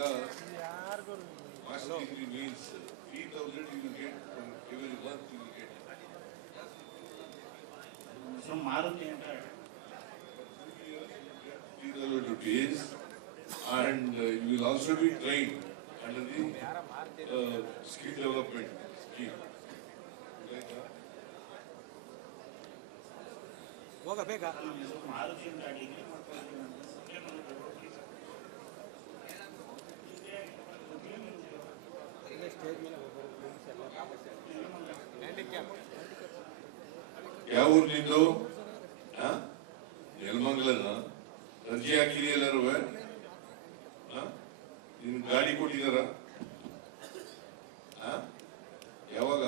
master degree means 3,000 you will get for every month you will get. So Maruti and 3,000 rupees, and you will also be trained under the skill development scheme. ಹೋಗಬೇಕಾ ಯಾವ ಊರು ನಿಂದು? ನೆಲಮಂಗಲನ? ಅರ್ಜಿ ಹಾಕಿದೆಯ ಎಲ್ಲರೂ? ನಿನ್ ಗಾಡಿ ಕೊಟ್ಟಿದಾರ? ಯಾವಾಗ?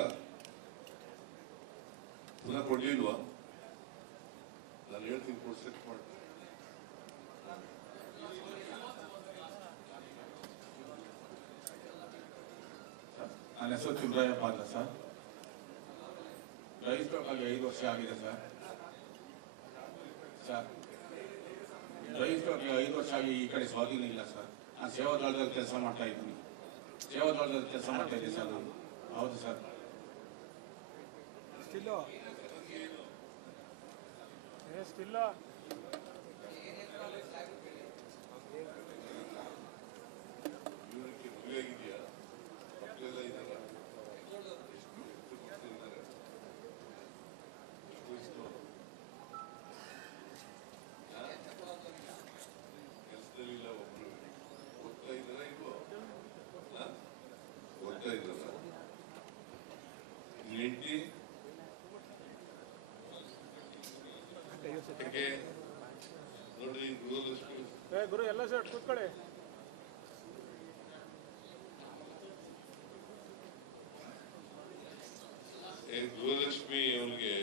ಪುನಃ ಕೊಡ್ಲಿಲ್ವಾ? ನಾನು ಹೇಳ್ತೀನಿ ಸೆಟ್ ಮಾಡಿ. ನನ್ನ ಹೆಸರು ಚುಂದ್ರಯ್ಯಪ್ಪ ಅಂತ ಸರ್. ರಿಜಿಸ್ಟರ್ ಆಗಿ 5 ವರ್ಷ ಆಗಿದೆ ಸರ್. ರಿಜಿಸ್ಟರ್ ಆಗಿ 5 ವರ್ಷ ಆಗಿ ಈ ಕಡೆ ಸ್ವಾಧೀನ ಇಲ್ಲ ಸರ್. ನಾನು ಸೇವಾದಳದಲ್ಲಿ ಕೆಲಸ ಮಾಡ್ತಾ ಇದ್ದೀನಿ. ಸೇವಾದಳದಲ್ಲಿ ಕೆಲಸ ಮಾಡ್ತಾ ಇದ್ದೀನಿ ಸರ್ ನಾನು. ಹೌದು ಸರ್. ಗುರು ಎಲ್ಲ ಸರ್ ಕೂತ್ಕೊಳ್ಳಿ. ಗೃಹಲಕ್ಷ್ಮಿ ಅವರಿಗೆ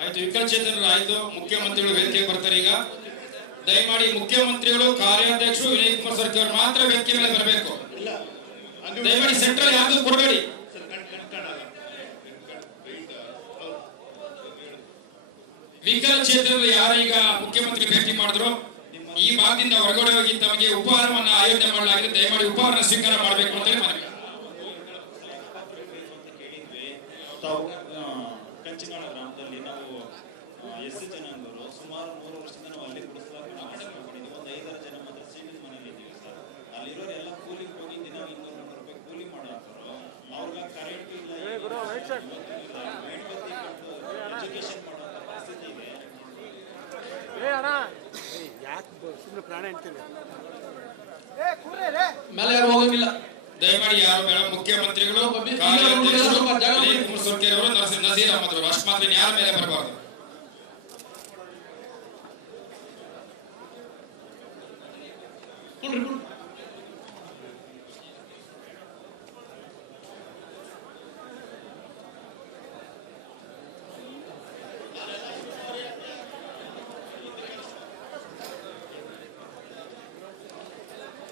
ಆಯ್ತು, ವಿಕಲಚೇತನರು ಆಯ್ತು. ಮುಖ್ಯಮಂತ್ರಿಗಳು ವೇದಿಕೆಗೆ ಬರ್ತಾರೆ. ಈಗ ದಯಮಾಡಿ ಮುಖ್ಯಮಂತ್ರಿಗಳು, ಕಾರ್ಯಾಧ್ಯಕ್ಷರು ವಿನಯ್ ಕುಮಾರ್ ಸರ್ಕಿ ಅವರು ಮಾತ್ರ ವೇದಿಕೆ ಮೇಲೆ ಬರಬೇಕು. ದಯಮಾಡಿ ಸೆಂಟ್ರಲ್ ಯಾವ್ದು ಕೊಡಬೇಡಿ. ವಿಕಲಚೇತನರು ಯಾರೀಗ ಮುಖ್ಯಮಂತ್ರಿ ಭೇಟಿ ಮಾಡಿದ್ರು ಈ ಭಾಗದಿಂದ ಹೊರಗಡೆ ಹೋಗಿ ತಮಗೆ ಉಪಹಾರವನ್ನು ಆಯೋಜನೆ ಮಾಡಲಾಗಿದೆ. ದಯಮಾಡಿ ಉಪಹಾರ ಸ್ವೀಕಾರ ಮಾಡಬೇಕು ಅಂತ ಹೇಳಿ ಮನವಿ. ಕಂಚಿನಾಳ ಗ್ರಾಮದಲ್ಲಿ ನಾವು ಎಸ್ಸಿ ಜನಾಂಗರು ಸುಮಾರು 3 ವರ್ಷದಿಂದ ನಾವು ಅಲ್ಲಿ ಗುಡಿಸಲಾಗಿ ಒಂದು 5-6 ಜನ ಮಾತ್ರ ಸೀಮಿತ ಮನೇಲಿ ಇದ್ದೀವಿ ಸರ್. ಅಲ್ಲಿರೋರೆಲ್ಲ ಕೂಲಿಗೆ ಹೋಗಿ ದಿನ 200-300 ರೂಪಾಯಿ ಕೂಲಿ ಮಾಡಾಕರು. ಅವ್ರಿಗೆ ಕರೆಂಟ್ ಇಲ್ಲ, ಎಜುಕೇಶನ್ ಮಾಡುವಂತ ಪರಿಸ್ಥಿತಿ ಇದೆ. ಸುಮ್ಮನೆ ಪ್ರಾಣ ಹೇಳ್ತೀನಿ ಮೇಲೆ ಯಾರು ಹೋಗಂಗಿಲ್ಲ. ದಯಮಾಡಿ ಯಾರು ಬೇಡ. ಮುಖ್ಯಮಂತ್ರಿಗಳು, ಕಾರ್ಯಾಧ್ಯಕ್ಷರು, ವಿನಯ್ ಕುಮಾರ್ ಸರ್ಕಿ ಅವರು, ನಜೀರ್ ಅಹಮದ್ ಅವರು ಅಷ್ಟು ಮಾತ್ರ ಯಾರ ಮೇಲೆ ಬರಬಾರದು.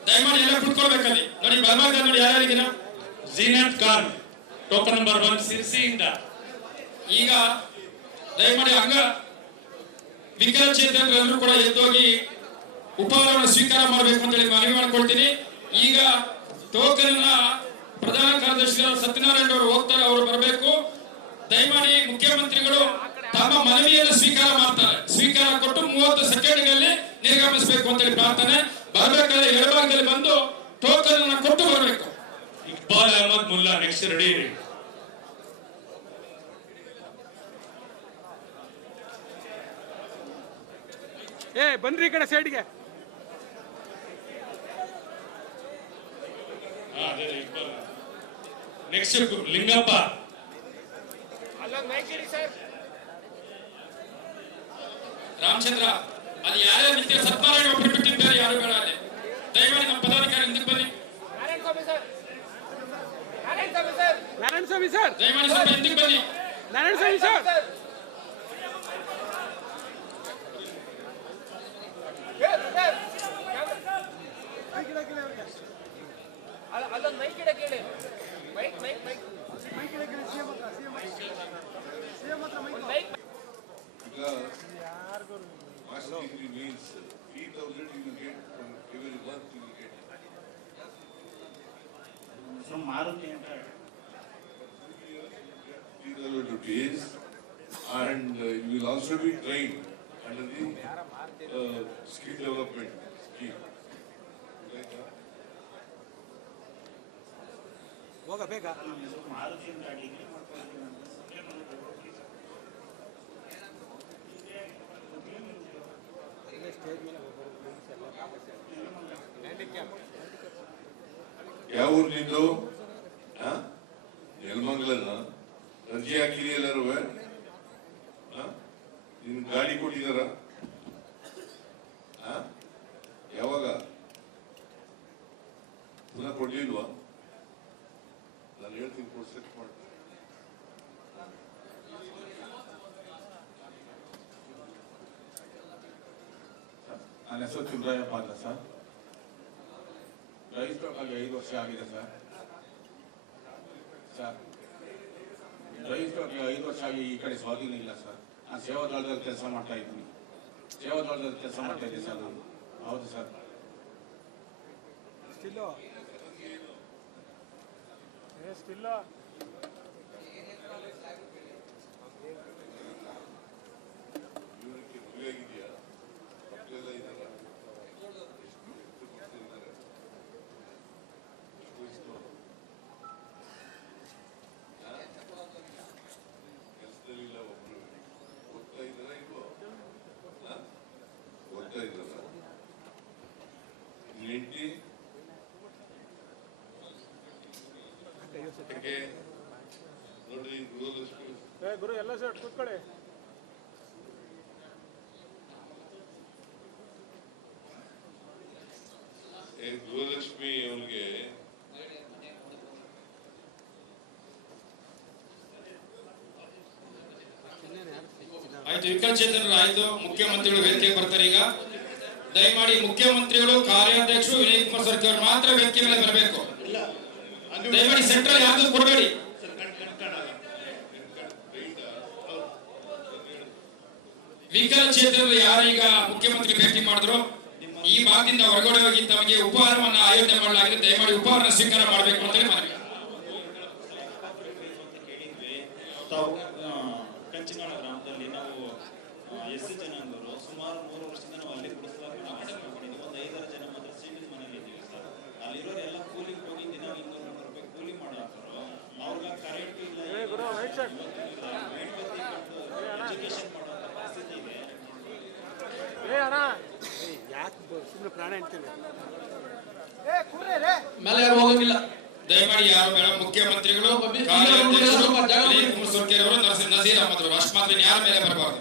ದಯಮಾಡಿ ಎಲ್ಲ ಕುತ್ಕೊಳ್ಬೇಕಲ್ಲಿ. ನೋಡಿ ಬರ್ಬಾರ್ದ ನೋಡಿ ಯಾರ್ಯಾರಿದ್ದೀರಾ? Zeenat Khan token number 1 ಸಿರ್ಸಿಯಿಂದ. ಈಗ ದಯಮಾಡಿ ಅಂಗ ವಿಕಲಚೇತನರೆಲ್ಲರೂ ಕೂಡ ಎದ್ದೋಗಿ ಉಪಹಾರವನ್ನು ಸ್ವೀಕಾರ ಮಾಡಬೇಕು ಅಂತ ಹೇಳಿ ಮನವಿ ಮಾಡ್ಕೊಳ್ತೀನಿ. ಈಗ ಟೋಕನ್ ಪ್ರಧಾನ ಕಾರ್ಯದರ್ಶಿ ಸತ್ಯನಾರಾಯಣ ಅವರು ಹೋಗ್ತಾರೆ, ಅವರು ಬರಬೇಕು. ದಯಮಾಡಿ ಮುಖ್ಯಮಂತ್ರಿಗಳು ತಮ್ಮ ಮನವಿಯನ್ನು ಸ್ವೀಕಾರ ಮಾಡ್ತಾರೆ. ಸ್ವೀಕಾರ ಕೊಟ್ಟು 30 ಸೆಕೆಂಡ್ಗಳಲ್ಲಿ ನಿರ್ಗಮಿಸಬೇಕು ಅಂತ ಹೇಳಿ ಪ್ರಾರ್ಥನೆ. ಬರ್ಬೇಕಾದ್ರೆ ಎಡಭಾಗದಲ್ಲಿ ಬಂದು ಟೋಕನ್ ಅನ್ನು ಕೊಟ್ಟು ಬರಬೇಕು. Iqbal Ahmad Mulla next ready. ಬನ್ರಿ ಈ ಕಡೆ ಸೈಡ್ಗೆ. ನೆಕ್ಸ್ಟ್ ಲಿಂಗಪ್ಪ. ರಾಮಚಂದ್ರ ಅಲ್ಲಿ ಯಾರ್ಯಾರು ನಿಂತ ಸತ್ಯನಾರಾಯಣ ಒಬ್ಬರು ಬಿಟ್ಟಿದ್ದಾರೆ, ಯಾರು ಬೇಡ ಅಲ್ಲಿ. ದಯಮಾಡಿ ನಮ್ಮ ಪದಾಧಿಕಾರಿ ಹಿಂದಕ್ಕೆ ಬನ್ನಿ. ನಾರಾಯಣ ಸ್ವಾಮಿ ಸರ್, ದಯಮಾಡಿ ಸ್ವಲ್ಪ ಹಿಂದಕ್ಕೆ ಬನ್ನಿ. ನಾರಾಯಣ ಸ್ವಾಮಿ ಸರ್. ಅಲ್ಲೊಂದು ಮೈಕ್ ಇಡ ಕೇಳಿ. ಮೈಕ್ ಮೈಕ್ ಮೈಕ್ ಮೈಕ್ ಇಡ ಕೇಳಿ. ಸಿಎಂ ಹತ್ರ ಮೈಕ್. ವಿಕಲಚೇತನರಿಗೆ because master degree means 3,000 you will get for every month you will get. So Maruti ಅಂತ 3,000 rupees, and you will also be trained under the skill development scheme. ಹೋಗ ಬೇಗ. ಮಾರುತಿ ಅಂತ degree ಮಾಡ್ಕೊಂಡಿದ್ದೀನಿ ಅಂತ ಯಾವ ಊರು ನಿಂದು? ನೆಲಮಂಗಲನ? ಅರ್ಜಿ ಹಾಕಿರಿ ಎಲ್ಲರೂ? ನಿನ್ ಗಾಡಿ ಕೊಟ್ಟಿದಾರ? ಯಾವಾಗ? ಪುನಃ ಕೊಡ್ಲಿಲ್ವಾ? ನಾನು ಹೇಳ್ತೀನಿ ಸೆಟ್ ಮಾಡಿ. ನನ್ನ ಹೆಸರು ಚಂದ್ರಯ್ಯಪ್ಪ ಅಂತ ಸರ್. ರಜಿಸ್ಟರ್ ಆಗಿ 5 ವರ್ಷ ಆಗಿದೆ ಸರ್. ರಜಿಸ್ಟರ್ ಆಗಿ 5 ವರ್ಷ ಆಗಿ ಈ ಕಡೆ ಸ್ವಾಧೀನ ಇಲ್ಲ ಸರ್. ನಾನು ಸೇವಾದಳದಲ್ಲಿ ಕೆಲಸ ಮಾಡ್ತಾ ಇದ್ದೀನಿ. ಸೇವಾದಳದಲ್ಲಿ ಕೆಲಸ ಮಾಡ್ತಾ ಇದ್ದೀನಿ ಸರ್ ನಾನು. ಹೌದು ಸರ್. ಸ್ಟಿಲ್ಲು ಸ್ಟಿಲ್ಲು ಇವರಿಗೆ ಮದುವೆ ಆಗಿದೆಯಾ? ಮಕ್ಕಳೆಲ್ಲ ಇದ್ದಾರ? ಕೆಲಸದಲ್ಲಿಲ್ಲ ಒಬ್ರು. ಓದ್ತಾ ಇದ್ದಾರ ಇಲ್ವೋ? ಓದ್ತಾ ಇದ್ದಾರ? ಹೆಂಡತಿ ಯಾಕೆ ನೋಡ್ರಿ ಗೃಹಲಕ್ಷ್ಮಿ ಗುರು ಎಲ್ಲ ಸರ್ ಕೂತ್ಕೊಳ್ಳಿ. ಗೃಹಲಕ್ಷ್ಮಿ ಅವ್ರಿಗೆ ಆಯ್ತು, ವಿಕಲಚೇತನರು ಆಯ್ತು. ಮುಖ್ಯಮಂತ್ರಿಗಳು ವೇದಿಕೆಗೆ ಬರ್ತಾರೆ. ಈಗ ದಯಮಾಡಿ ಮುಖ್ಯಮಂತ್ರಿಗಳು, ಕಾರ್ಯಾಧ್ಯಕ್ಷರು ವಿನಯ್ ಕುಮಾರ್ ಸರ್ಕಿ ಅವರು ಮಾತ್ರ ವೇದಿಕೆ ಮೇಲೆ ಬರಬೇಕು. ದಯಮಾಡಿ ಸೆಂಟ್ರಲ್ ಯಾವ್ದು ಕೊಡಬೇಡಿ. ವಿಕಲಚೇತನರು ಯಾರೀಗ ಮುಖ್ಯಮಂತ್ರಿ ಭೇಟಿ ಮಾಡಿದ್ರು ಈ ಭಾಗದಿಂದ ಹೊರಗಡೆ ಹೋಗಿ ತಮಗೆ ಉಪಹಾರವನ್ನ ಆಯೋಜನೆ ಮಾಡಲಾಗಿದೆ. ದಯಮಾಡಿ ಉಪಹಾರ ಸ್ವೀಕಾರ ಮಾಡಬೇಕು ಅಂತ ಹೇಳಿ ಮನವಿ. ಕಂಚಿನಾಳ ಗ್ರಾಮದಲ್ಲಿ ನಾವು ಎಸ್ಸಿ ಜನಾಂಗರು ಸುಮಾರು 3 ವರ್ಷದಿಂದ ನಾವು ಅಲ್ಲಿ ಗುಡಿಸಲಾಗಿ ನಾಟಕ ಮಾಡಿದ್ದೀವಿ. ಒಂದು 5-6 ಜನ ಮಾತ್ರ ಸಿಂಗಲ್ ಮನೇಲಿ ಇದ್ದೀವಿ ಸರ್. ಅಲ್ಲಿರೋರು ಎಲ್ಲ ಕೂಲಿಂಗ್ ಹೋಗಿ ದಿನ 200 ರೂಪಾಯಿ ಕೂಲಿ ಮಾಡಾಕರು. ಅವ್ರಿಗೆ ಕರೆಂಟ್ ಇಲ್ಲ, ಎಜುಕೇಶನ್ ಮಾಡುವಂತ ಪರಿಸ್ಥಿತಿ ಇದೆ. ಯಾಕೆ ಸುಮ್ಮನೆ ಪ್ರಾಣ ಇಡ್ತೀವಿ? ಮೇಲೆ ಯಾರು ಹೋಗಂಗಿಲ್ಲ. ದಯಮಾಡಿ ಯಾರು ಬೇಡ. ಮುಖ್ಯಮಂತ್ರಿಗಳು, ಕಾರ್ಯಾಧ್ಯಕ್ಷರು, ವಿನಯ್ ಕುಮಾರ್ ಸರ್ಕಿ ಅವರು, ನಸೀರ್ ಅಹಮದ್ ಅವರು ಅಷ್ಟು ಮಾತ್ರ ಯಾರ ಮೇಲೆ ಬರಬಾರ್ದು.